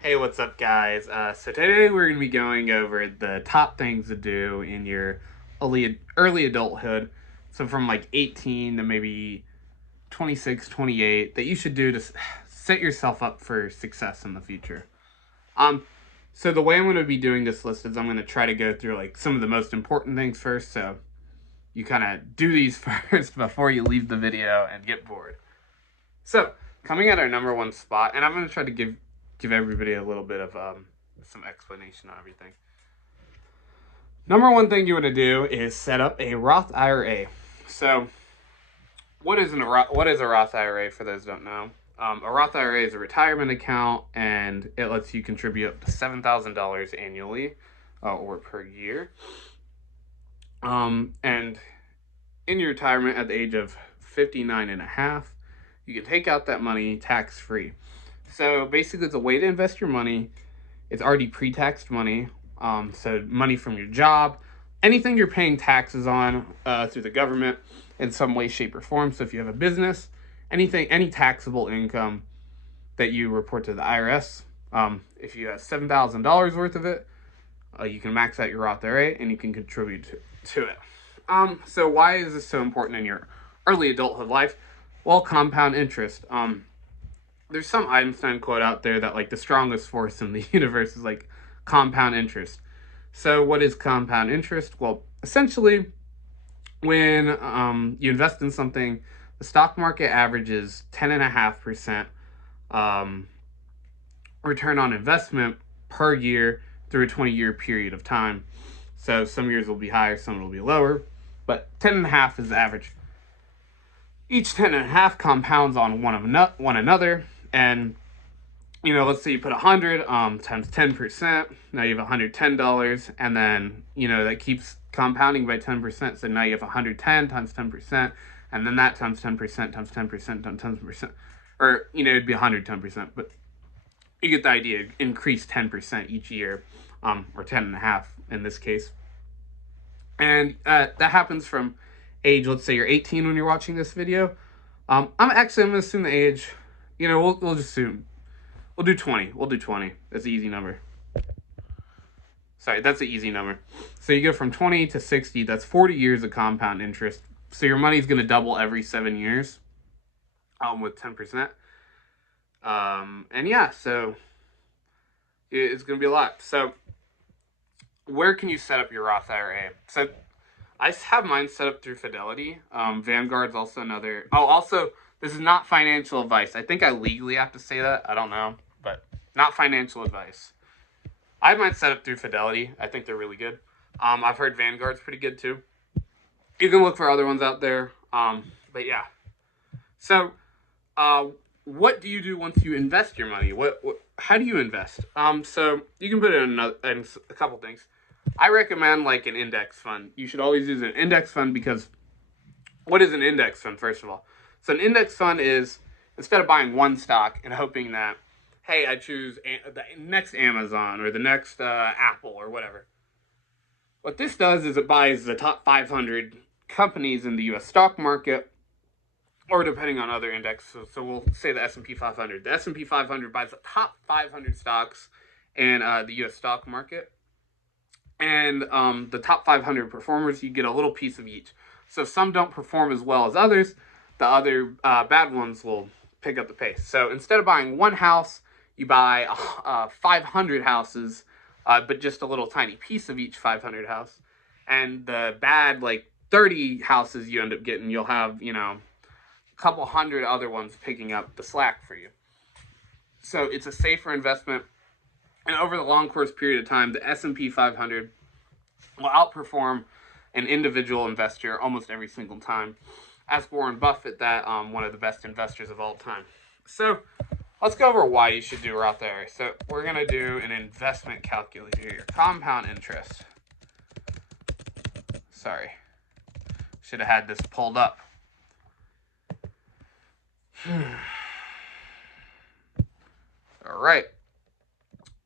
Hey, what's up, guys? So today we're going to be going over the top things to do in your early adulthood. So from like 18 to maybe 26, 28, that you should do to set yourself up for success in the future. Um, so the way I'm going to be doing this list is I'm going to try to go through like some of the most important things first. So you kind of do these first before you leave the video and get bored. So coming at our number one spot, and I'm going to try to give everybody a little bit of some explanation on everything. Number one thing you want to do is set up a Roth IRA. So, what is a Roth IRA for those who don't know? A Roth IRA is a retirement account, and it lets you contribute up to $7,000 annually or per year. And in your retirement at the age of 59 and a half, you can take out that money tax free. So basically, it's a way to invest your money. It's already pre-taxed money. So money from your job, anything you're paying taxes on through the government in some way, shape, or form. So if you have a business, any taxable income that you report to the IRS, if you have $7,000 worth of it, you can max out your Roth IRA and you can contribute to it. So why is this so important in your early adulthood life? Well, compound interest. There's some Einstein quote out there that like the strongest force in the universe is like compound interest. So what is compound interest? Well, essentially, when you invest in something, the stock market averages 10.5% return on investment per year through a 20-year period of time. So some years will be higher, some will be lower, but 10.5 is the average. Each 10.5 compounds on one another, and let's say you put 100 times 10%. Now you have $110, and then that keeps compounding by 10%. So now you have 110 times 10%, and then that times 10% times 10% times 10%, or it'd be 110%, but you get the idea. Increase 10% each year, or 10.5 in this case, and that happens from age. Let's say you're 18 when you're watching this video. I'm gonna assume the age. We'll just assume. We'll do 20. We'll do 20. That's an easy number. Sorry, that's an easy number. So you go from 20 to 60. That's 40 years of compound interest. So your money's going to double every 7 years with 10%. And yeah, so it's going to be a lot. So where can you set up your Roth IRA? So I have mine set up through Fidelity. Vanguard's also another. Oh, also, this is not financial advice. I think I legally have to say that. I don't know, but not financial advice. I have mine set up through Fidelity. I think they're really good. I've heard Vanguard's pretty good too. You can look for other ones out there. But yeah. So, what do you do once you invest your money? How do you invest? So you can put it in a couple things. I recommend like an index fund. You should always use an index fund because what is an index fund, first of all? So an index fund is, instead of buying one stock and hoping that, hey, I choose the next Amazon or the next Apple or whatever. What this does is it buys the top 500 companies in the U.S. stock market, or depending on other indexes. So we'll say the S&P 500. The S&P 500 buys the top 500 stocks in the U.S. stock market. And the top 500 performers, you get a little piece of each. So if some don't perform as well as others, the other bad ones will pick up the pace. So instead of buying one house, you buy 500 houses, but just a little tiny piece of each 500 house. And the bad, like 30 houses you end up getting, you'll have, a couple hundred other ones picking up the slack for you. So it's a safer investment. And over the long course period of time, the S&P 500 will outperform an individual investor almost every single time. Ask Warren Buffett that, one of the best investors of all time. So let's go over why you should do Roth IRA. So we're going to do an investment calculator here. Compound interest. Sorry. Should have had this pulled up. All right.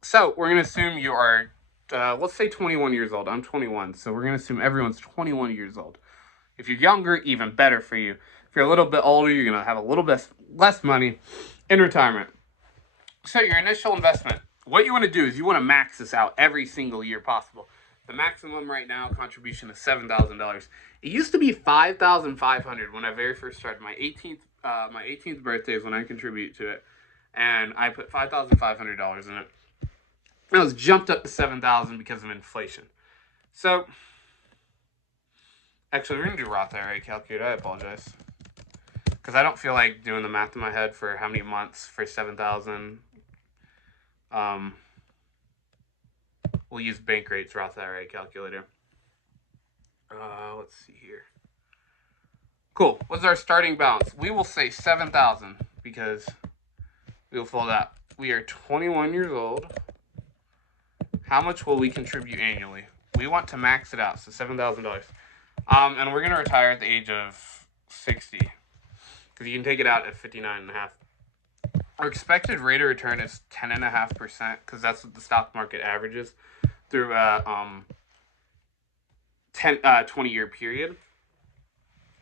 So we're going to assume you are, let's say 21 years old. I'm 21, so we're going to assume everyone's 21 years old. If you're younger, even better for you. If you're a little bit older, you're going to have a little bit less money in retirement. So your initial investment, what you want to do is you want to max this out every single year possible. The maximum right now contribution is $7,000. It used to be $5,500 when I very first started. My 18th birthday is when I contribute to it, and I put $5,500 in it. And it was jumped up to $7,000 because of inflation. So, actually, we're gonna do Roth IRA calculator. I apologize because I don't feel like doing the math in my head for how many months for $7,000. We'll use Bankrate's Roth IRA calculator. Let's see here. Cool. What's our starting balance? We will say $7,000 because we will fill that. We are 21 years old. How much will we contribute annually? We want to max it out, so $7,000. And we're going to retire at the age of 60 because you can take it out at 59.5. Our expected rate of return is 10.5% because that's what the stock market averages through a 20-year period.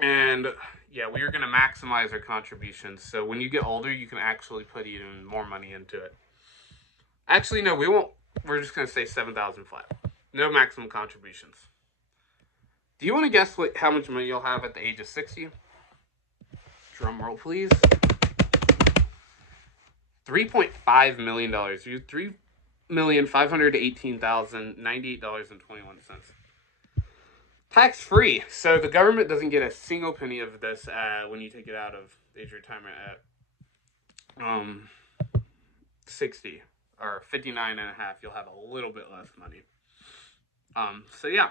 And yeah, we are going to maximize our contributions. So when you get older, you can actually put even more money into it. Actually, no, we won't. We're just going to say $7,000 flat. No maximum contributions. Do you want to guess how much money you'll have at the age of 60? Drum roll, please. $3.5 million. You $3,518,098.21. Tax-free. So the government doesn't get a single penny of this when you take it out of age of retirement at 60 or 59.5. You'll have a little bit less money. So yeah.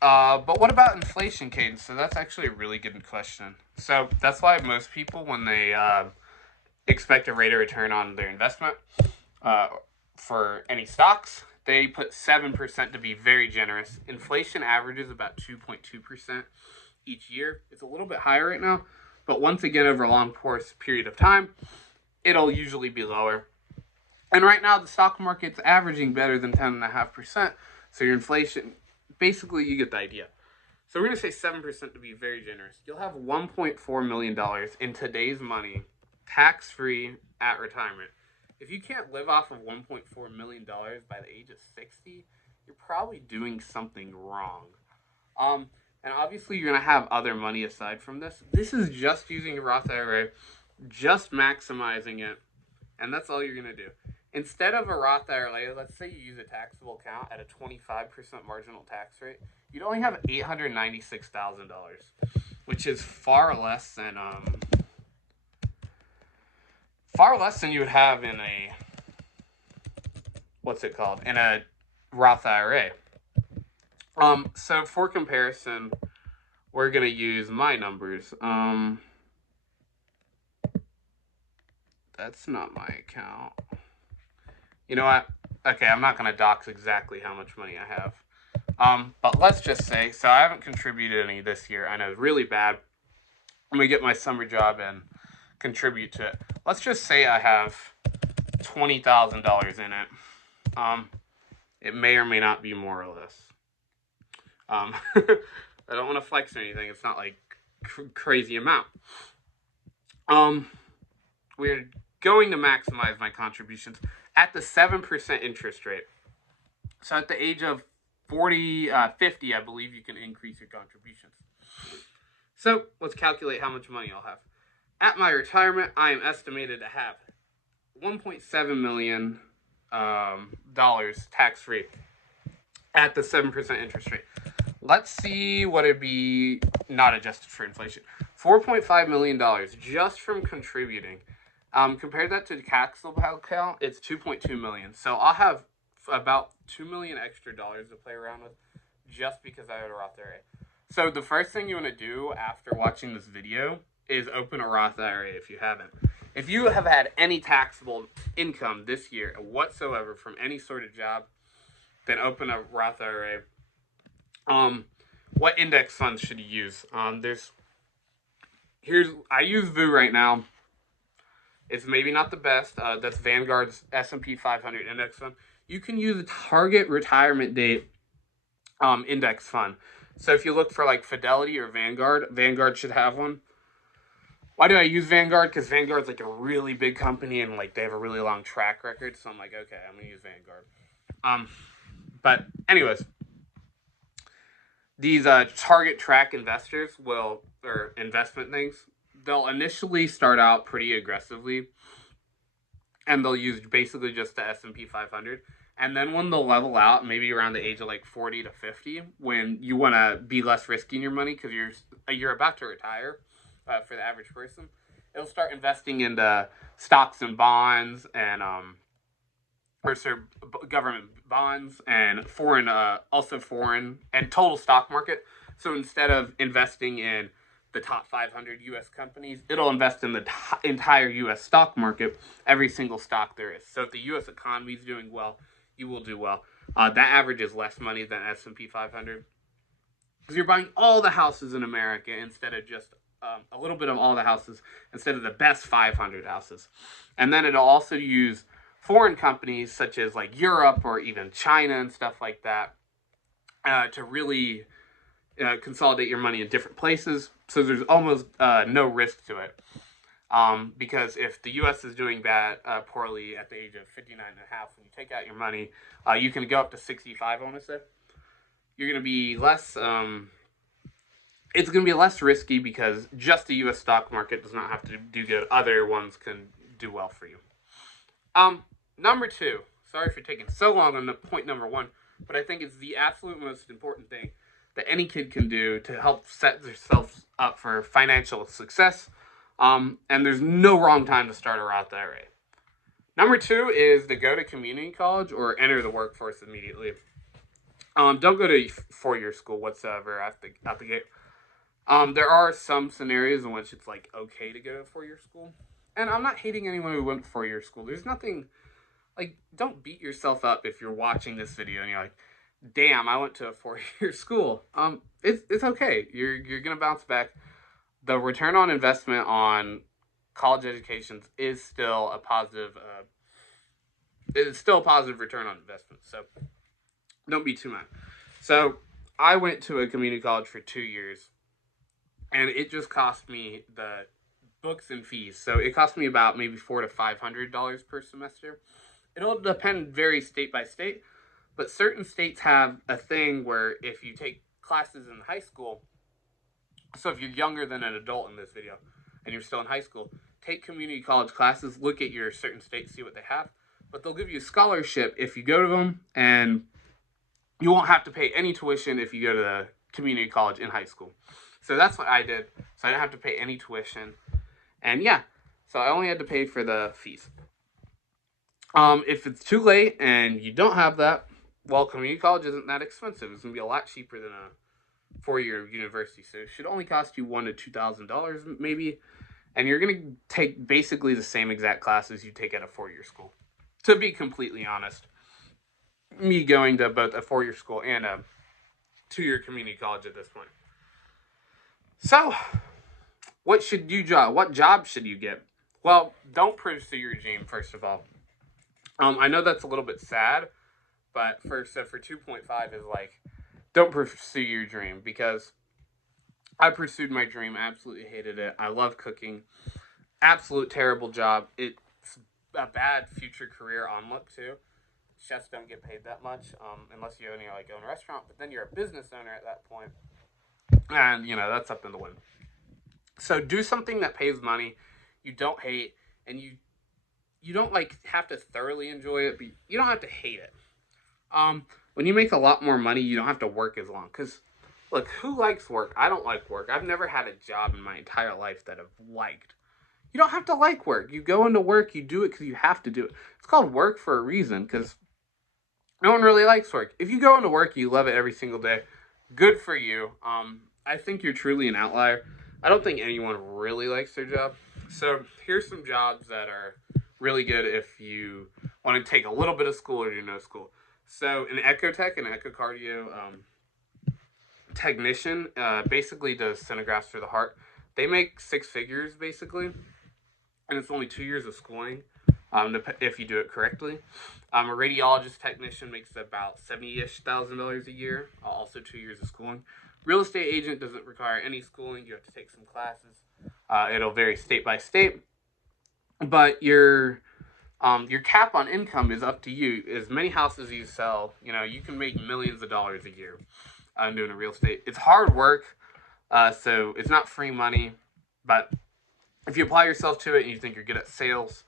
But what about inflation, Caden? So that's actually a really good question. So that's why most people, when they expect a rate of return on their investment for any stocks, they put 7% to be very generous. Inflation averages about 2.2% each year. It's a little bit higher right now, but once again, over a long period of time, it'll usually be lower. And right now, the stock market's averaging better than 10.5%. So your inflation, basically, you get the idea. So we're going to say 7% to be very generous. You'll have $1.4 million in today's money, tax-free at retirement. If you can't live off of $1.4 million by the age of 60, you're probably doing something wrong. And obviously, you're going to have other money aside from this. This is just using a Roth IRA, just maximizing it, and that's all you're going to do. Instead of a Roth IRA, let's say you use a taxable account at a 25% marginal tax rate, you'd only have $896,000, which is far less than you would have in a in a Roth IRA. So for comparison, we're gonna use my numbers. That's not my account. You know what? Okay, I'm not going to dox exactly how much money I have. But let's just say, so I haven't contributed any this year. I know it's really bad. I'm going to get my summer job and contribute to it. Let's just say I have $20,000 in it. It may or may not be more or less. I don't want to flex or anything. It's not like crazy amount. We're going to maximize my contributions at the 7% interest rate. So at the age of 50, I believe you can increase your contributions. So let's calculate how much money I'll have. At my retirement, I am estimated to have $1.7 million tax-free at the 7% interest rate. Let's see what it'd be not adjusted for inflation. $4.5 million just from contributing. Compare that to the taxable account, it's $2.2 million. So I'll have about $2 million extra dollars to play around with just because I had a Roth IRA. So the first thing you want to do after watching this video is open a Roth IRA if you haven't. If you have had any taxable income this year whatsoever from any sort of job, then open a Roth IRA. What index funds should you use? I use VU right now. It's maybe not the best. That's Vanguard's S&P 500 index fund. You can use a target retirement date index fund. So if you look for like Fidelity or Vanguard should have one. Why do I use Vanguard? Because Vanguard's like a really big company and like they have a really long track record. So I'm like, okay, I'm gonna use Vanguard. But anyways, these target track investors will, or investment things, they'll initially start out pretty aggressively, and they'll use basically just the S&P 500. And then when they'll level out, maybe around the age of like 40 to 50, when you want to be less risky in your money because you're about to retire, for the average person, it'll start investing into stocks and bonds and or sorry, government bonds and foreign, also foreign and total stock market. So instead of investing in the top 500 U.S. companies, it'll invest in the entire U.S. stock market, every single stock there is. So if the U.S. economy is doing well, you will do well. That average is less money than S&P 500 because you're buying all the houses in America instead of just a little bit of all the houses instead of the best 500 houses. And then it'll also use foreign companies such as like Europe or even China and stuff like that to really consolidate your money in different places. So there's almost no risk to it. Because if the U.S. is doing bad, poorly at the age of 59 and a half, when you take out your money, you can go up to 65, I want to say. You're going to be less, it's going to be less risky because just the U.S. stock market does not have to do good. Other ones can do well for you. Number two, sorry for taking so long on the point number one, but I think it's the absolute most important thing that any kid can do to help set themselves up for financial success. And there's no wrong time to start a Roth IRA. Number two is to go to community college or enter the workforce immediately. Don't go to four-year school whatsoever out the gate. There are some scenarios in which it's like okay to go to four-year school. And I'm not hating anyone who went to four-year school. There's nothing, like, don't beat yourself up if you're watching this video and you're like, damn, I went to a four-year school. It's okay. You're gonna bounce back. The return on investment on college educations is still a positive. It's still a positive return on investment. So don't be too mad. So I went to a community college for 2 years, and it just cost me the books and fees. So it cost me about maybe $400 to $500 per semester. It'll depend very state by state, but certain states have a thing where if you take classes in high school, so if you're younger than an adult in this video and you're still in high school, take community college classes, look at your certain states, see what they have. But they'll give you a scholarship if you go to them, and you won't have to pay any tuition if you go to the community college in high school. So that's what I did. So I didn't have to pay any tuition. And yeah, so I only had to pay for the fees. If it's too late and you don't have that, well, community college isn't that expensive. It's going to be a lot cheaper than a four-year university. So it should only cost you $1,000 to $2,000 maybe. And you're going to take basically the same exact classes you take at a four-year school. To be completely honest, me going to both a four-year school and a two-year community college at this point. So, what job should you get? Well, don't pursue your dream, first of all. I know that's a little bit sad, but for 2.5 is like, don't pursue your dream, because I pursued my dream, absolutely hated it. I love cooking. Absolute terrible job. It's a bad future career on look too. Chefs don't get paid that much, unless you own your own restaurant, but then you're a business owner at that point. And, that's up in the wind. So do something that pays money, you don't hate, and you don't have to thoroughly enjoy it, but you don't have to hate it. When you make a lot more money, you don't have to work as long. Because, look, who likes work? I don't like work. I've never had a job in my entire life that I've liked. You don't have to like work. You go into work, you do it because you have to do it. It's called work for a reason, because no one really likes work. If you go into work, you love it every single day. Good for you. I think you're truly an outlier. I don't think anyone really likes their job. So here's some jobs that are really good if you want to take a little bit of school or do no school. So an echotech, an echocardio technician, basically does sonographs for the heart. They make six figures basically, and it's only 2 years of schooling if you do it correctly. A radiologist technician makes about $70,000 a year, also 2 years of schooling. Real estate agent doesn't require any schooling. You have to take some classes. It'll vary state by state, but your cap on income is up to you. As many houses you sell, you can make millions of dollars a year doing real estate. It's hard work, so it's not free money, but if you apply yourself to it and you think you're good at sales,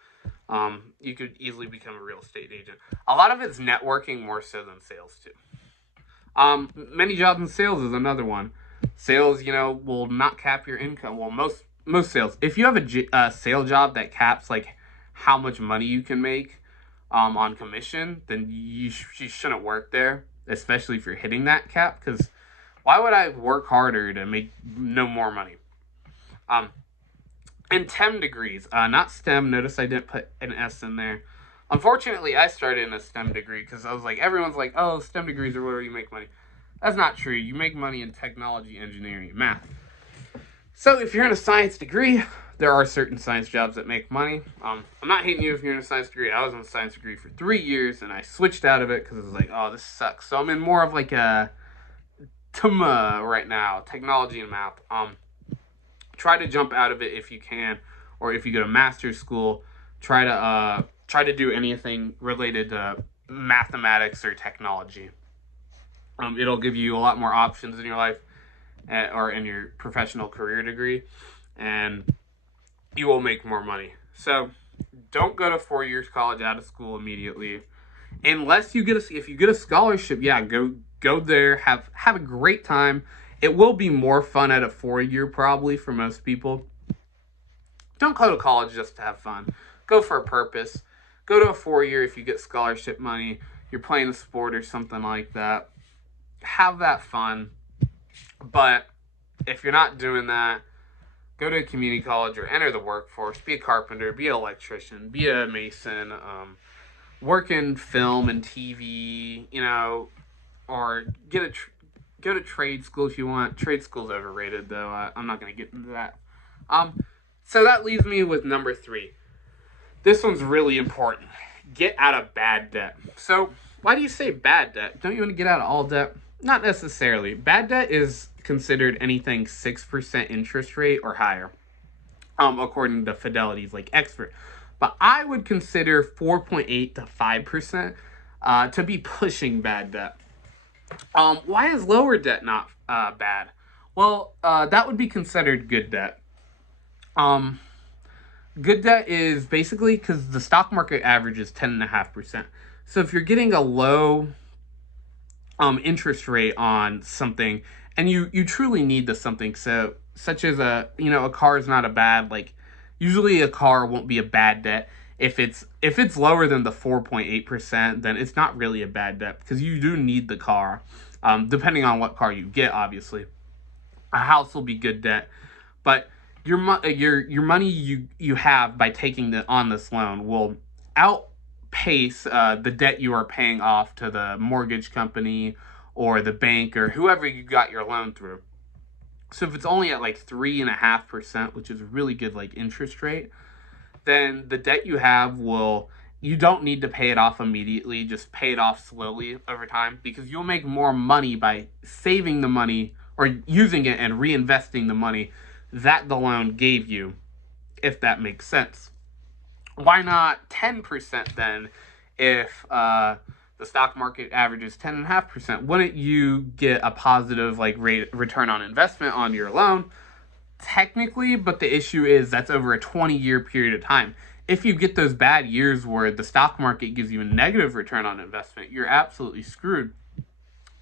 you could easily become a real estate agent. A lot of it's networking more so than sales too. Many jobs in sales is another one. Sales, will not cap your income. Well, most sales. If you have a sale job that caps like how much money you can make on commission, then you shouldn't work there, especially if you're hitting that cap. Because why would I work harder to make no more money? And TEM degrees, not STEM. Notice I didn't put an S in there. Unfortunately, I started in a STEM degree because I was like, everyone's like, oh, STEM degrees are where you make money. That's not true. You make money in technology, engineering, and math. So if you're in a science degree, there are certain science jobs that make money. I'm not hating you if you're in a science degree. I was in a science degree for 3 years, and I switched out of it because I was like, oh, this sucks. So I'm in more of like a TMA right now, technology and math. Try to jump out of it if you can, or if you go to master's school, try to do anything related to mathematics or technology. It'll give you a lot more options in your life or in your professional career degree, and you will make more money. So don't go to 4 years college out of school immediately, unless you if you get a scholarship. Yeah, go there, have a great time. It will be more fun at a 4-year probably for most people. Don't go to college just to have fun. Go for a purpose. Go to a 4-year if you get scholarship money, you're playing a sport or something like that. Have that fun. But if you're not doing that, go to a community college or enter the workforce. Be a carpenter, be an electrician, be a mason, work in film and TV, or go to trade school if you want. Trade school's overrated, though. I'm not going to get into that. So that leaves me with number 3. This one's really important. Get out of bad debt. So why do you say bad debt? Don't you want to get out of all debt? Not necessarily. Bad debt is considered anything 6% interest rate or higher, according to Fidelity's like expert. But I would consider 4.8 to 5% to be pushing bad debt. Why is lower debt not bad? Well, that would be considered good debt. Good debt is basically because the stock market average is 10.5%. So if you're getting a low interest rate on something, and you truly need the something, so such as a car is not a bad, like usually a car won't be a bad debt. If it's lower than the 4.8%, then it's not really a bad debt because you do need the car, depending on what car you get. Obviously, a house will be good debt, but your money you have by taking on this loan will outpace the debt you are paying off to the mortgage company or the bank or whoever you got your loan through. So if it's only at like 3.5%, which is a really good like interest rate, then the debt you have you don't need to pay it off immediately. Just pay it off slowly over time, because you'll make more money by saving the money or using it and reinvesting the money that the loan gave you, if that makes sense. Why not 10% then if the stock market averages 10.5%? Wouldn't you get a positive like return on investment on your loan? Technically, but the issue is that's over a 20-year period of time. If you get those bad years where the stock market gives you a negative return on investment, you're absolutely screwed.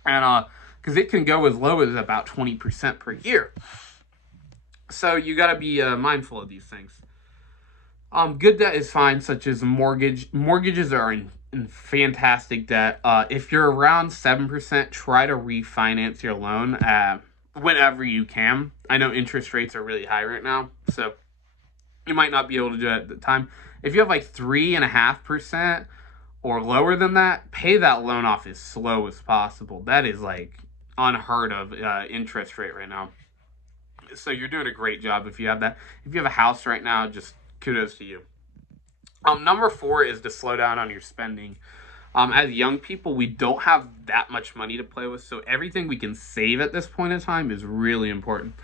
And because it can go as low as about 20% per year. So you got to be mindful of these things. Good debt is fine, such as mortgage. Mortgages are in fantastic debt. If you're around 7%, try to refinance your loan whenever you can. I know interest rates are really high right now, so you might not be able to do it at the time. If you have like 3.5% or lower than that, pay that loan off as slow as possible. That is like unheard of interest rate right now. So you're doing a great job if you have that. If you have a house right now, just kudos to you. Number 4 is to slow down on your spending. As young people, we don't have that much money to play with, so everything we can save at this point in time is really important.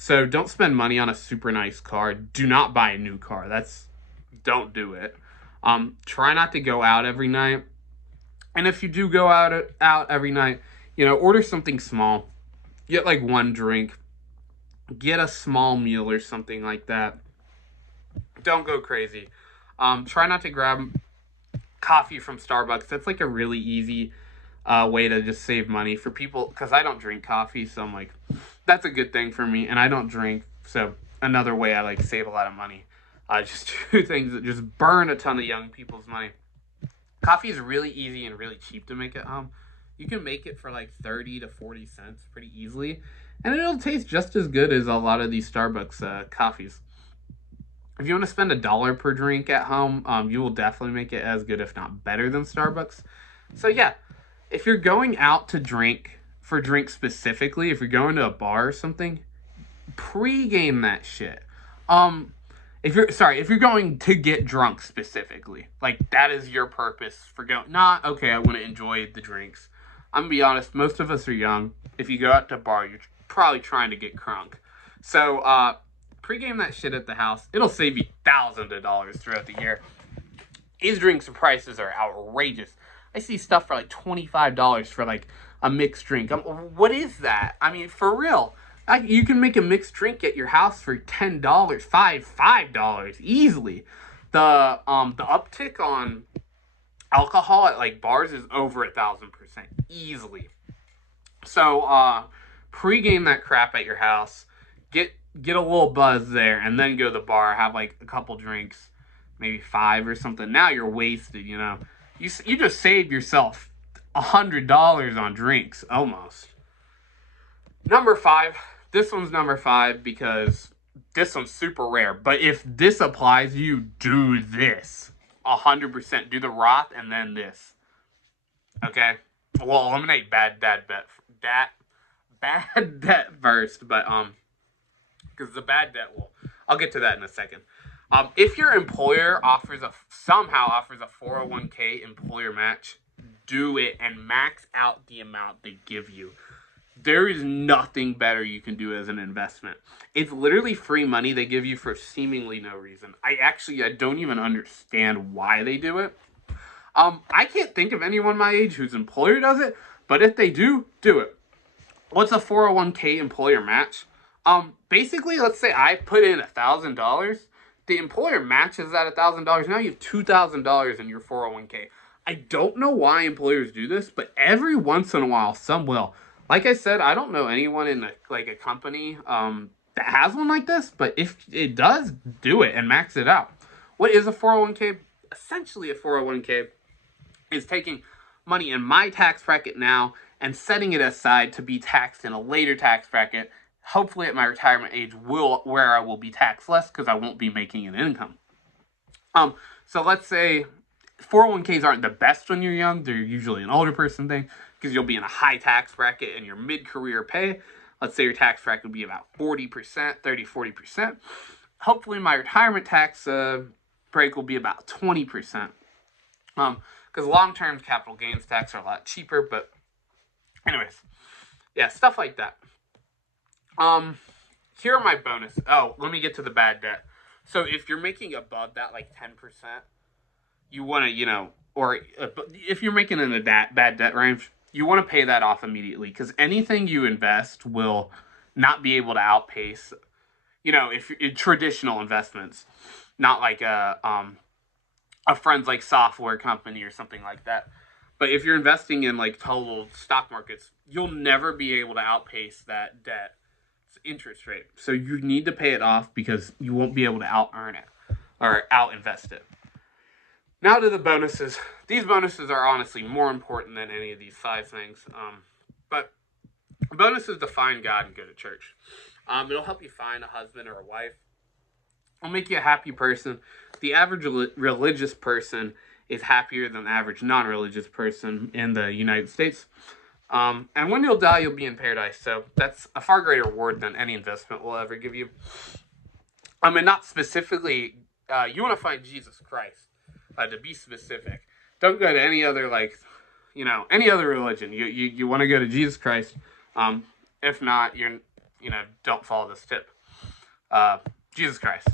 So don't spend money on a super nice car. Do not buy a new car. Don't do it. Try not to go out every night. And if you do go out every night, order something small. Get like one drink. Get a small meal or something like that. Don't go crazy. Try not to grab coffee from Starbucks. That's like a really easy way to just save money for people, because I don't drink coffee, so I'm like, that's a good thing for me, and I don't drink, so another way I like save a lot of money. Just do things that just burn a ton of young people's money. Coffee is really easy and really cheap to make at home. You can make it for like 30 to 40 cents pretty easily, and it'll taste just as good as a lot of these Starbucks coffees. If you want to spend $1 per drink at home, you will definitely make it as good, if not better, than Starbucks. So yeah, if you're going out to drink, for drinks specifically, if you're going to a bar or something, pre-game that shit. If you're going to get drunk specifically, like that is your purpose for going. Not okay, I want to enjoy the drinks. I'm gonna be honest, most of us are young. If you go out to a bar, you're probably trying to get crunk. So pre-game that shit at the house. It'll save you thousands of dollars throughout the year. These drinks prices are outrageous. I see stuff for like $25 for like a mixed drink. What is that? I mean, for real. You can make a mixed drink at your house for $10, $5 easily. The uptick on alcohol at like bars is over 1,000% easily. So pre-game that crap at your house. Get a little buzz there, and then go to the bar. Have like a couple drinks, maybe 5 or something. Now you're wasted. You just saved yourself $100 on drinks almost. Number 5. This one's number 5 because this one's super rare. But if this applies, you do this 100%. Do the Roth and then this. Okay. We'll eliminate bad debt first, but because the bad debt I'll get to that in a second. If your employer somehow offers a 401k employer match, do it and max out the amount they give you. There is nothing better you can do as an investment. It's literally free money they give you for seemingly no reason. I don't even understand why they do it. I can't think of anyone my age whose employer does it, but if they do it. What's a 401k employer match? Basically, let's say I put in $1,000. The employer matches that $1,000. Now you have $2,000 in your 401k. I don't know why employers do this, but every once in a while, some will. Like I said, I don't know anyone in a company that has one like this, but if it does, do it and max it out. What is a 401k? Essentially, a 401k is taking money in my tax bracket now and setting it aside to be taxed in a later tax bracket. Hopefully at my retirement age, where I will be taxed less because I won't be making an income. So let's say 401ks aren't the best when you're young. They're usually an older person thing because you'll be in a high tax bracket and your mid-career pay. Let's say your tax bracket would be about 40%, 30-40%. Hopefully my retirement tax break will be about 20%. Because long-term capital gains tax are a lot cheaper, but anyways, yeah, stuff like that. Here are my bonuses. Oh, let me get to the bad debt. So if you're making above that, like 10%, you want to, or if you're making in a bad debt range, you want to pay that off immediately because anything you invest will not be able to outpace, if in traditional investments, not like a friend's like software company or something like that. But if you're investing in like total stock markets, you'll never be able to outpace that debt interest rate. So you need to pay it off because you won't be able to out-earn it or out-invest it. Now to the bonuses. These bonuses are honestly more important than any of these 5 things. But bonuses define God and go to church. It'll help you find a husband or a wife. It'll make you a happy person. The average religious person is happier than the average non-religious person in the United States. And when you'll die, you'll be in paradise. So that's a far greater reward than any investment will ever give you. And not specifically, you want to find Jesus Christ, to be specific. Don't go to any other, any other religion. You want to go to Jesus Christ. If not, don't follow this tip. Jesus Christ.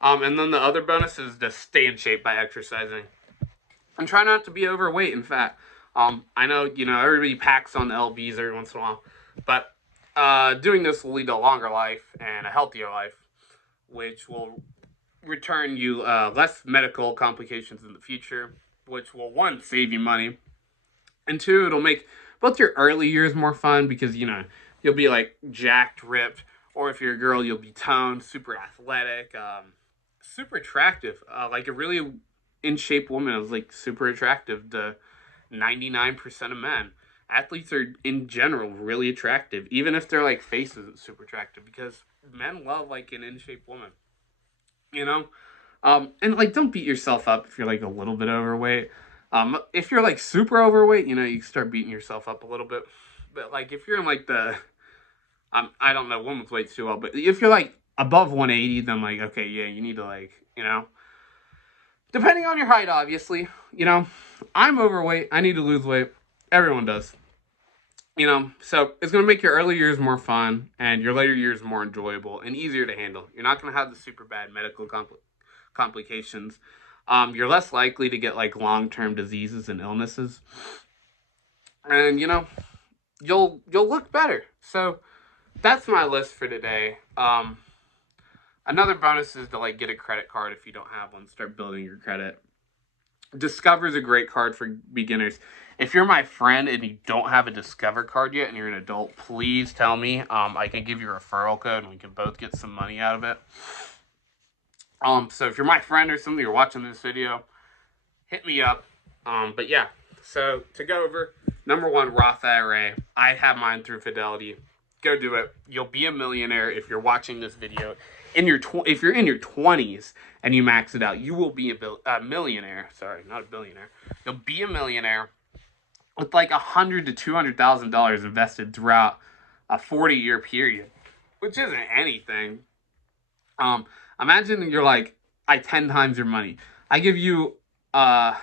And then the other bonus is to stay in shape by exercising. And try not to be overweight and fat. I know, everybody packs on the LBs every once in a while. But doing this will lead to a longer life and a healthier life, which will return you less medical complications in the future, which will, one, save you money, and two, it'll make both your early years more fun because, you'll be like jacked, ripped, or if you're a girl, you'll be toned, super athletic, super attractive. Like a really in shape woman is like super attractive to 99% of men. Athletes are in general really attractive, even if their like face isn't super attractive, because men love like an in shape woman. And like don't beat yourself up if you're like a little bit overweight. If you're like super overweight, you start beating yourself up a little bit. But like if you're in like I don't know women's weights too well, but if you're like above 180, then like okay, yeah, you need to like depending on your height, obviously. I'm overweight. I need to lose weight. Everyone does. So it's going to make your early years more fun and your later years more enjoyable and easier to handle. You're not going to have the super bad medical complications. You're less likely to get like long-term diseases and illnesses. And, you'll look better. So that's my list for today. Another bonus is to like get a credit card if you don't have one. Start building your credit. Discover is a great card for beginners. If you're my friend and you don't have a Discover card yet and you're an adult, please tell me. I can give you a referral code and we can both get some money out of it. So if you're my friend or something, you're watching this video, hit me up. But yeah, so to go over, number one, Roth IRA. I have mine through Fidelity. Go do it. You'll be a millionaire if you're watching this video. If you're in your 20s and you max it out, you will be a millionaire. Sorry, not a billionaire. You'll be a millionaire with like $100,000 to $200,000 invested throughout a 40-year period, which isn't anything. Imagine you're like, I 10 times your money. I give you, $1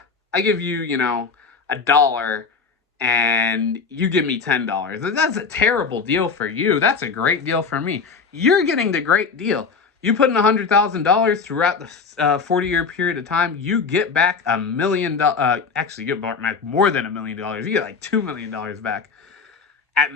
and you give me $10. That's a terrible deal for you. That's a great deal for me. You're getting the great deal. You put in $100,000 throughout the 40-year period of time, you get back $1 million. Actually, you get back more than $1 million. You get like $2 million back. At